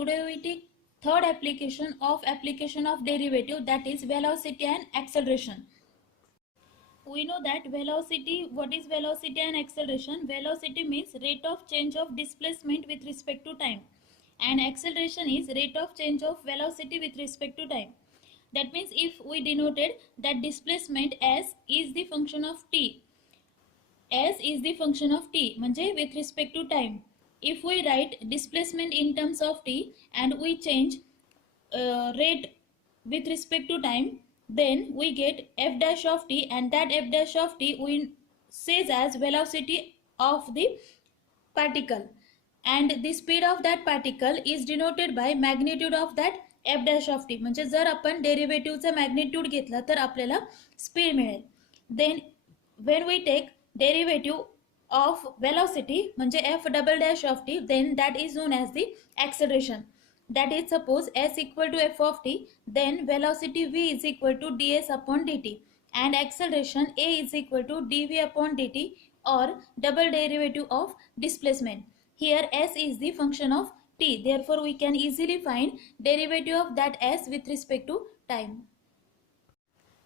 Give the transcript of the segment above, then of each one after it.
Today we take third application of derivative, that is velocity and acceleration. We know that velocity, what is velocity and acceleration? Velocity means rate of change of displacement with respect to time, and acceleration is rate of change of velocity with respect to time. That means if we denoted that displacement s is the function of t, s is the function of t म्हणजे with respect to time. If we write displacement in terms of t and we change rate with respect to time, then we get f dash of t, and that f dash of t we says as velocity of the particle, and the speed of that particle is denoted by magnitude of that f dash of t. म्हणजे जर आपण डेरिव्हेटिव्हचा magnitude घेतला तर आपल्याला speed मिळेल. Then when we take derivative of velocity म्हणजे f double dash of t, then that is known as the acceleration. That is, suppose s equal to f of t, then velocity v is equal to ds upon dt, and acceleration a is equal to dv upon dt, or double derivative of displacement. Here s is the function of t, therefore we can easily find derivative of that s with respect to time.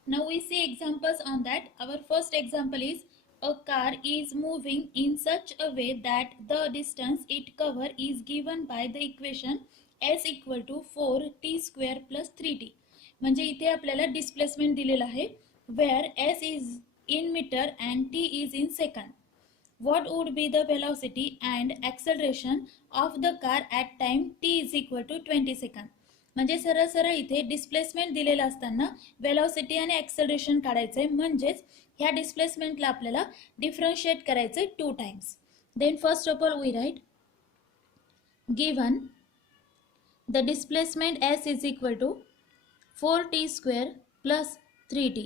Now we see examples on that. Our first example is a car is moving in such a way that the distance it cover is given by the equation s equal to 4t square plus 3t. म्हणजे इथे आपल्याला displacement दिलेला आहे, where s is in meter and t is in second. What would be the velocity and acceleration of the car at time t is equal to 20 seconds. म्हणजे सरळ सरळ इथे displacement दिलेलं असताना वेलोसिटी आणि ॲक्सेलरेशन काढायचं आहे, म्हणजेच ह्या डिस्प्लेसमेंटला आपल्याला डिफरन्शिएट करायचं आहे 2 times. Then first of all we write given the displacement s is equal to 4t square plus 3t.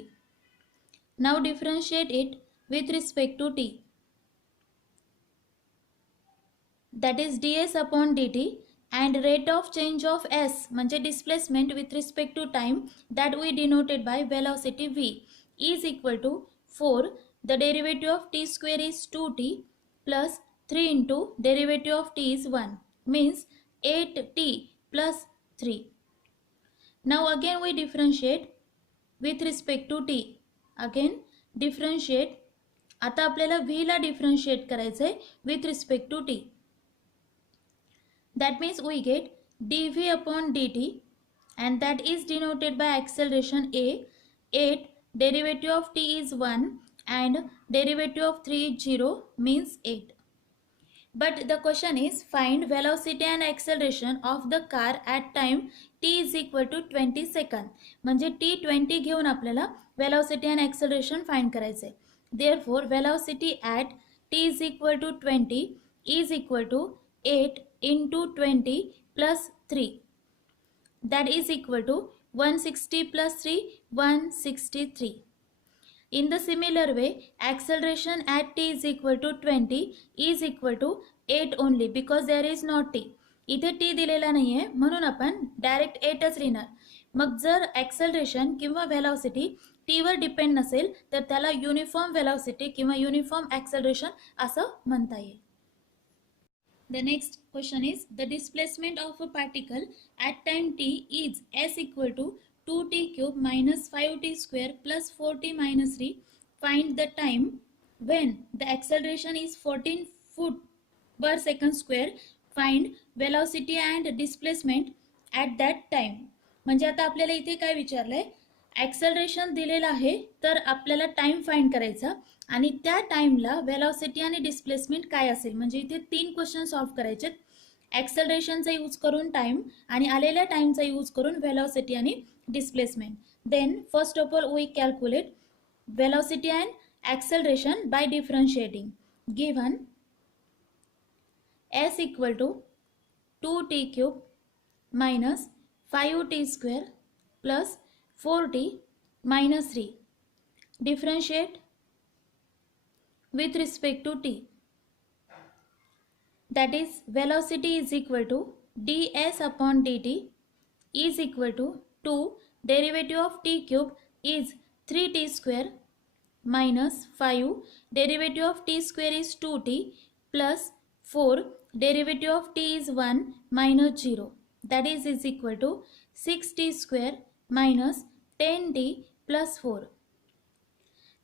Now differentiate it with respect to t, that is ds upon dt, and rate of change of s म्हणजे displacement with respect to time, that we denoted by velocity v, is equal to 4, the derivative of t square is 2t, plus 3 into derivative of t is 1, means 8t plus 3. Now again we differentiate with respect to t. Again differentiate. आता आपल्याला v ला differentiate करायचं आहे with respect to t. That means we get dv upon dt, and that is denoted by acceleration a. 8, derivative of t is 1, and derivative of 3 is 0, means 8. But the question is find velocity and acceleration of the car at time t is equal to 20 seconds. म्हणजे t 20 घेऊन आपल्याला velocity and acceleration find करायचे आहे. Therefore velocity at t is equal to 20 is equal to 8 into 20 plus 3, that is equal to 160 plus 3, 163. In the similar way, acceleration at t is equal to 20 is equal to 8 only, because there is not t. इथे t दिलेला नाही आहे म्हणून आपण direct 8च लिहिणार. मग जर acceleration किंवा velocity t वर depend नसेल तर त्याला युनिफॉर्म velocity किंवा युनिफॉर्म acceleration असं म्हणता येईल. The next question is the displacement of a particle at time t is s equal to 2t cube minus 5t square plus 4t minus 3. Find the time when the acceleration is 14 foot per second square. Find velocity and displacement at that time. म्हणजे आता आपल्याला इथे काय विचारलंय, acceleration दिलेलं आहे तर आपल्याला time find करायचा, आणि त्या टाइमला वेलोसिटी आणि डिस्प्लेसमेंट काय असेल. म्हणजे इथे 3 क्वेश्चन सॉल्व करायचे, ॲक्सेलरेशनचा यूज करून टाइम आणि आलेल्या टाइमचा यूज करून वेलोसिटी आणि displacement. Then first of all we calculate velocity and acceleration by differentiating. Given s equal to 2t cube minus 5t square plus 4t minus 3. Differentiate with respect to t. That is velocity is equal to ds upon dt is equal to 2, derivative of t cube is 3t square minus 5, derivative of t square is 2t plus 4, derivative of t is 1 minus 0, that is equal to 6t square minus 10t plus 4.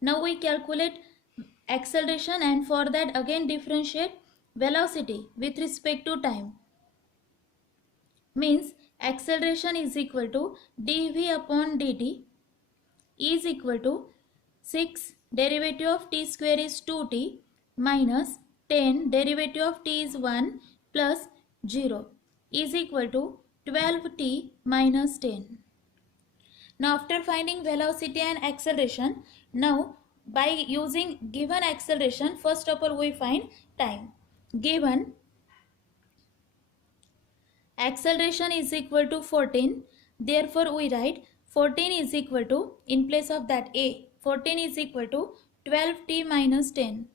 Now we calculate acceleration, and for that again differentiate velocity with respect to time. Means acceleration is equal to dv upon dt is equal to 6 derivative of t square is 2t minus 10 derivative of t is 1 plus 0 is equal to 12t minus 10. Now after finding velocity and acceleration, now by using given acceleration, first of all we find time. Given acceleration is equal to 14, therefore we write 14 is equal to, in place of that a, 14 is equal to 12t minus 10.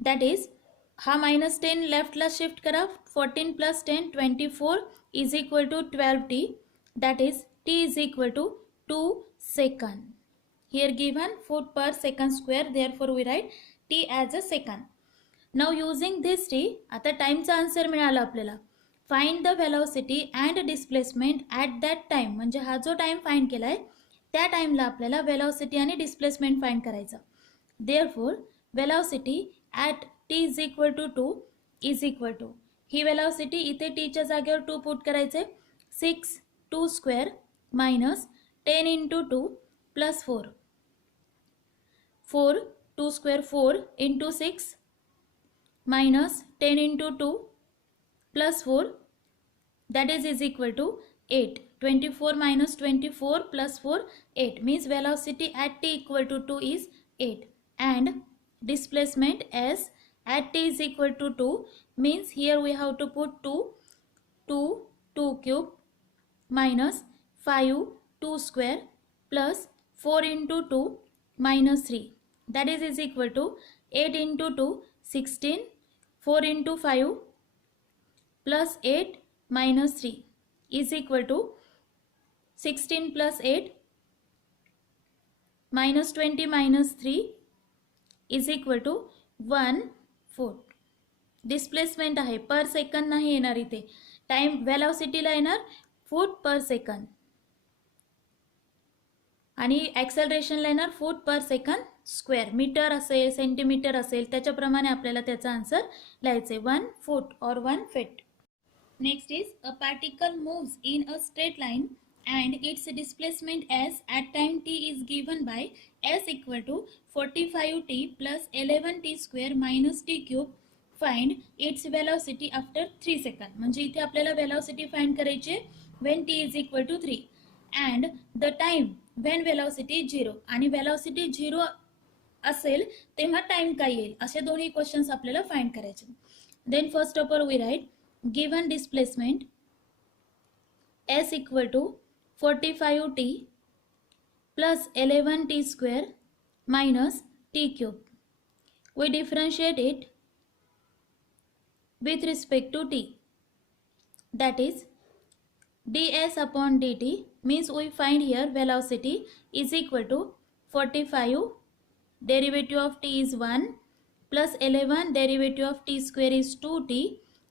That is, हा minus 10 left ला shift करा, 14 plus 10 24 is equal to 12t, that is t is equal to 2 second. Here given foot per second square, therefore we write t as a second. Now using this t, आता टाइमचा answer मिळाला आपल्याला. Find the velocity and displacement at that time, म्हणजे हा जो time find केलाय त्या टाइमला आपल्याला वेलोसिटी आणि डिस्प्लेसमेंट फाइंड करायचं. Therefore velocity at t is equal to 2 is equal to, ही वेलोसिटी इथे टीच्या जागेवर 2 पुट करायचे, 6 2 square minus 10 into 2 plus 4, 4 2 square 4 into 6 minus 10 into 2 plus 4, that is equal to 8. 24 minus 24 plus 4, 8, means velocity at t equal to 2 is 8, and displacement s at t is equal to 2, means here we have to put 2 cube minus 5 2 square plus 4 into 2 minus 3, that is equal to 8 into 2 16, 4 into 5 plus 8 minus 3 is equal to 16 plus 8 minus 20 minus 3 is equal to 1 foot. Displacement आहे, पर second नाही येणार इथे, time वेलोसिटीला येणार फूट पर second आणि ॲक्सेलरेशनला येणार फूट पर सेकंड स्क्वेअर. मीटर असेल सेंटीमीटर असेल त्याच्याप्रमाणे आपल्याला त्याचा आन्सर लिहायचे, 1 फूट और 1 feet. Next is a particle moves in a straight line and its displacement s at time t is given by s equal to 45t plus 11t square minus t cube. Find its velocity after 3 seconds. म्हणजे इथे आपल्याला velocity find करायची when t is equal to 3 and the time when velocity 0, आणि velocity 0 असेल तेव्हा time काय येईल, असे दोन्ही क्वेश्चन्स आपल्याला फाइंड करायचे. Then first of all we write given displacement s equal to 45t plus 11t square minus t cube. We differentiate it with respect to t, that is ds upon dt, means we find here velocity is equal to 45 derivative of t is 1 plus 11 derivative of t square is 2t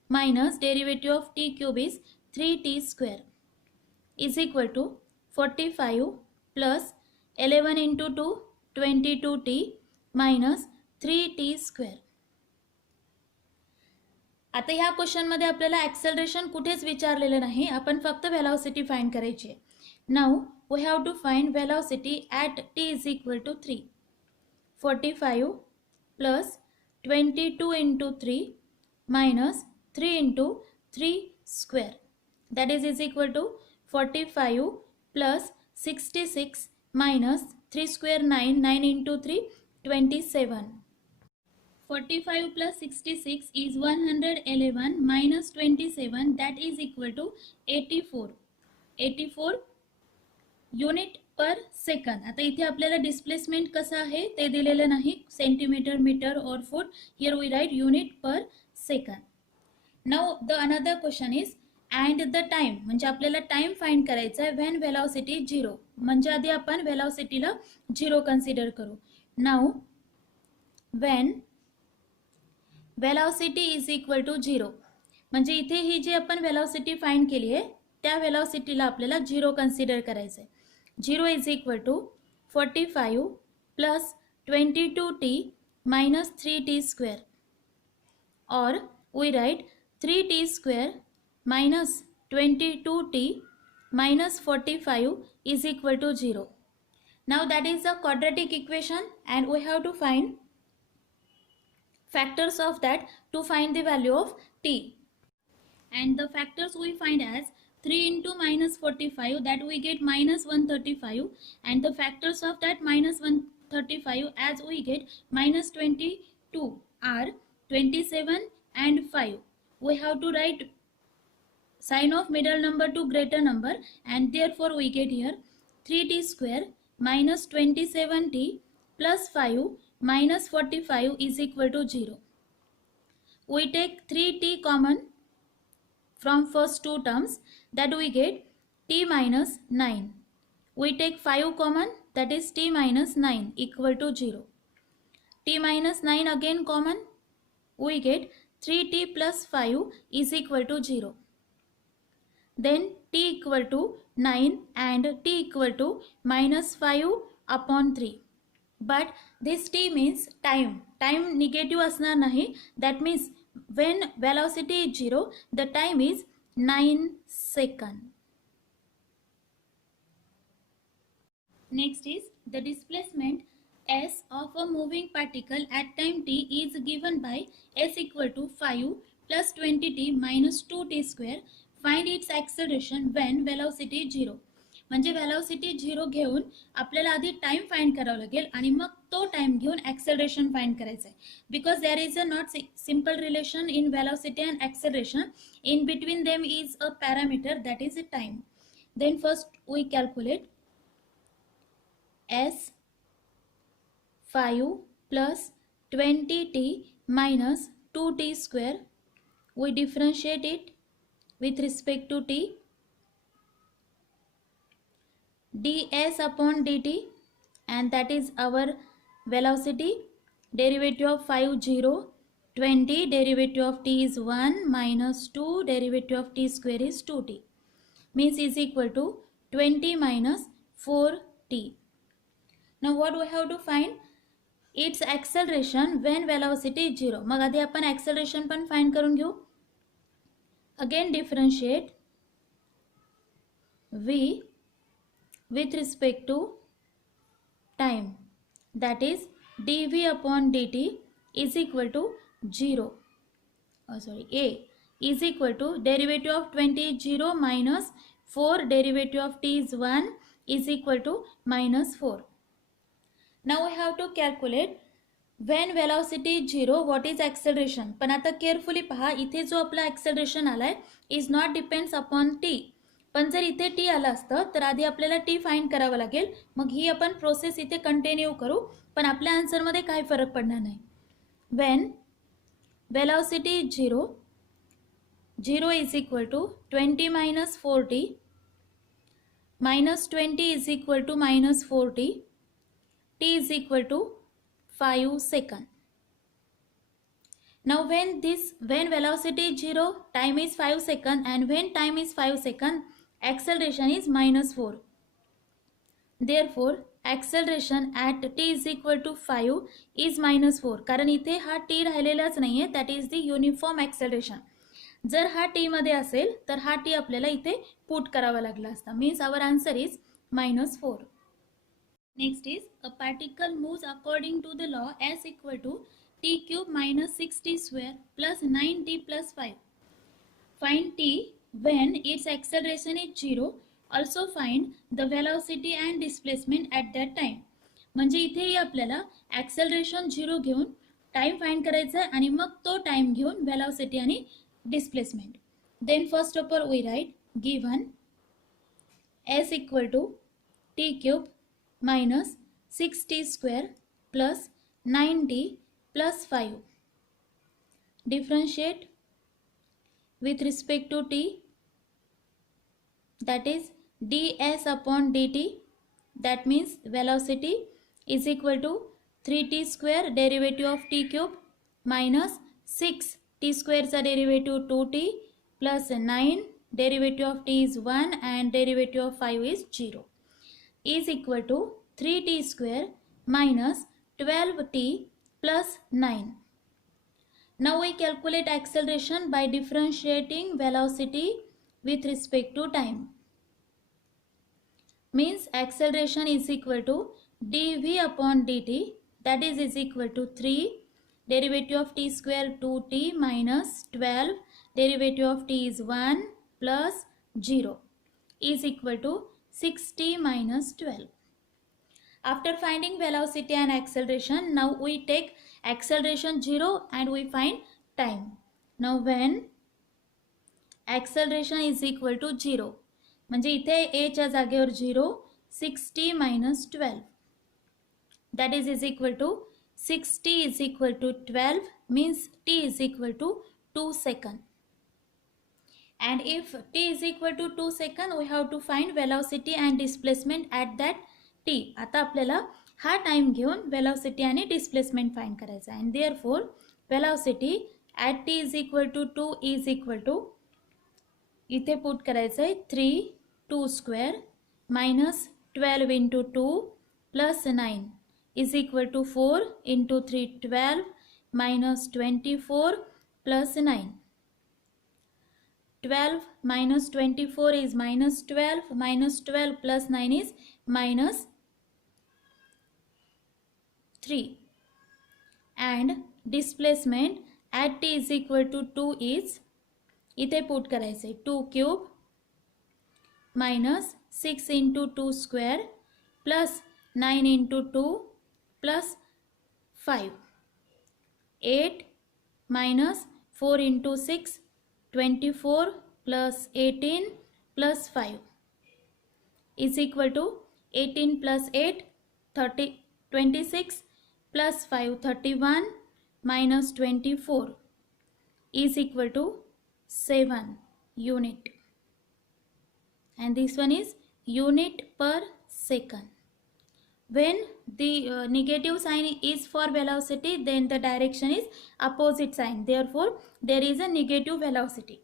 minus derivative of t cube is 3t square is equal to 45 plus 11 into 2 22t minus 3t square. आता ह्या question मध्ये आपल्याला acceleration कुठेच विचारलेलं नाही, आपण फक्त velocity find करायची आहे. Now we have to find velocity at t is equal to 3. 45 plus 22 into 3 minus 3 into 3 square, that is equal to 45 plus 66 minus 3 square 9, 9 into 3 27. 45 plus 66 is 111 minus 27, that is equal to 84. 84 unit पर second. आता इथे आपल्याला displacement कसं आहे ते दिलेलं नाही, centimetre metre और फूट. हियर वी राइट युनिट पर second. Now the another question is and the time, म्हणजे आपल्याला टाइम फाइंड करायचा आहे व्हेन वेलोसिटी 0, म्हणजे आधी आपण वेलोसिटीला 0 कन्सिडर करू. Now when velocity is equal to 0, म्हणजे इथे ही जी आपण वेलॉसिटी फाइंड केली आहे त्या वेलॉसिटीला आपल्याला 0 कन्सिडर करायचं आहे. 0 is equal to 45 plus 22t minus 3t square, or we write 3t square minus 22t minus 45 is equal to 0. Now that is the quadratic equation and we have to find factors of that to find the value of t. And the factors we find as 3 into minus 45, that we get minus 135, and the factors of that minus 135 as we get minus 22 are 27 and 5. We have to write sign of middle number to greater number, and therefore we get here 3t square minus 27t plus 5 minus 45 is equal to 0. We take 3t common from first two terms, that we get t minus 9. We take 5 common, that is t minus 9 equal to 0. T minus 9 again common, we get 3t plus 5 is equal to 0. Then t equal to 9 and t equal to minus 5 upon 3. But this t means time. Time negative असणार नाही. That means when velocity is 0, the time is 9 seconds. Next is the displacement s of a moving particle at time t is given by s equal to 5 plus 20t minus 2t square. Find its acceleration when velocity is 0. म्हणजे velocity 0 घेऊन आपल्याला आधी time find करावं लागेल आणि मग तो time घेऊन acceleration find करायचं आहे. Because there is a not simple relation in velocity and acceleration. In between them is a parameter that is a time. Then first we calculate s 5 plus 20t minus 2t square. We differentiate it with respect to t. ds upon dt, and that is our velocity. Derivative of 5 0, 20, derivative of t is 1 minus 2, derivative of t square is 2t, means is equal to 20 minus 4t. Now what we have to find? Its acceleration when velocity is 0. मग आधी आपण acceleration पण find करून घेऊ. Again differentiate v with respect to time, that is dv upon dt is equal to 0. A is equal to derivative of 20 is 0 minus 4, derivative of t is 1 is equal to minus 4. Now we have to calculate when velocity is 0 what is acceleration. पण आता carefully पहा, इथे जो आपला acceleration आलाय is not depends upon t. पण जर इथे टी आलं असतं तर आधी आपल्याला टी फाइंड करावं लागेल. मग ही आपण प्रोसेस इथे कंटिन्यू करू, पण आपल्या आन्सरमध्ये काय फरक पडणार नाही. When velocity is 0, 0 is equal to 20 minus 4t, minus 20 is equal to minus 4t, t is equal to 5 seconds. Now when velocity is 0, time is 5 seconds, and when time is 5 seconds, acceleration is minus 4. Therefore acceleration at t is equal to 5 is minus 4. कारण इथे हा t राहिलेलाच नाहीये, that is the uniform acceleration. जर हा t मध्ये असेल तर हा t आपल्याला इथे पुट करावा लागला असता. Means our answer is minus 4. Next is a particle moves according to the law s equal to t cube minus 6t square plus 9t plus 5. Find t when its acceleration is 0. Also find the velocity and displacement at that time. म्हणजे इथेही आपल्याला acceleration 0 घेऊन time find करायचा आहे आणि मग तो time घेऊन velocity आणि displacement. Then first of all we write given s equal to t cube minus 6t square plus 9t plus 5. Differentiate with respect to t, that is ds upon dt, that means velocity is equal to 3t square derivative of t cube minus 6 t square चा derivative 2t plus 9, derivative of t is 1 and derivative of 5 is 0, is equal to 3t square minus 12t plus 9. Now we calculate acceleration by differentiating velocity with respect to time. Means acceleration is equal to dv upon dt, that is equal to 3 derivative of t square 2t minus 12 derivative of t is 1 plus 0 is equal to 6t minus 12. After finding velocity and acceleration, now we take acceleration 0 and we find time. Now when acceleration is equal to 0, म्हणजे इथे a च्या जागेवर 0, 6t minus 12, that is equal to 6t is equal to 12, means t is equal to 2 seconds. And if t is equal to 2 seconds, we have to find velocity and displacement at that t. आता आपल्याला हा time घेऊन velocity आणि displacement find करायचा आहे. And therefore velocity at t is equal to 2 is equal to, इथे put करायचं आहे 3 2 square minus 12 into 2 plus 9 is equal to 4 into 3 12 minus 24 plus 9. 12 minus 24 is minus 12, minus 12 plus 9 is minus 3. And displacement at t is equal to 2 is, इथे put करायचं आहे 2 cube minus 6 into 2 square plus 9 into 2 plus 5. 8 minus 4 into 6, 24 plus 18 plus 5 is equal to 18 plus 8, 26 plus 5, 31 minus 24 is equal to 7 unit. And this one is unit per second. When the negative sign is for velocity, then the direction is opposite sign. Therefore, there is a negative velocity.